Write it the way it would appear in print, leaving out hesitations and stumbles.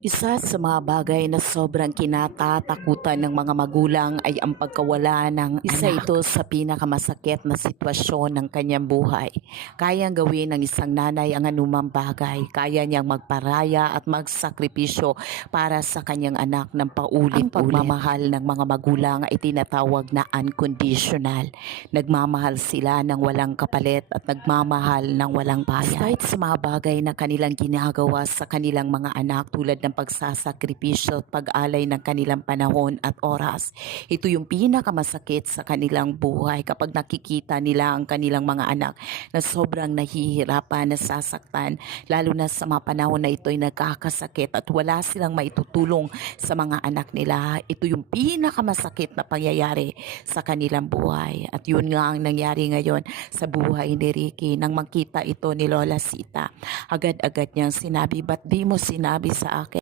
Isa sa mga bagay na sobrang kinatatakutan ng mga magulang ay ang pagkawala ng isa Anak. ito sa pinakamasakit na sitwasyon ng kanyang buhay. Kayang gawin ng isang nanay ang anumang bagay. Kaya niyang magparaya at magsakripisyo para sa kanyang anak ng Ang paulit-ulit. pagmamahal Ng mga magulang ay tinatawag na unconditional. Nagmamahal sila ng walang kapalit at nagmamahal ng walang bayad. Kahit sa mga bagay na kanilang ginagawa sa kanilang mga anak tulad ng pagsasakripisyo at pag-alay ng kanilang panahon at oras. Ito yung pinakamasakit sa kanilang buhay kapag nakikita nila ang kanilang mga anak na sobrang nahihirapan, nasasaktan, lalo na sa mga panahon na ito ay nagkakasakit at wala silang maitutulong sa mga anak nila. Ito yung pinakamasakit na pangyayari sa kanilang buhay. At yun nga ang nangyari ngayon sa buhay ni Ricky. Nang makita ito ni Lola Sita, agad-agad niyang sinabi, "Ba't di mo sinabi sa akin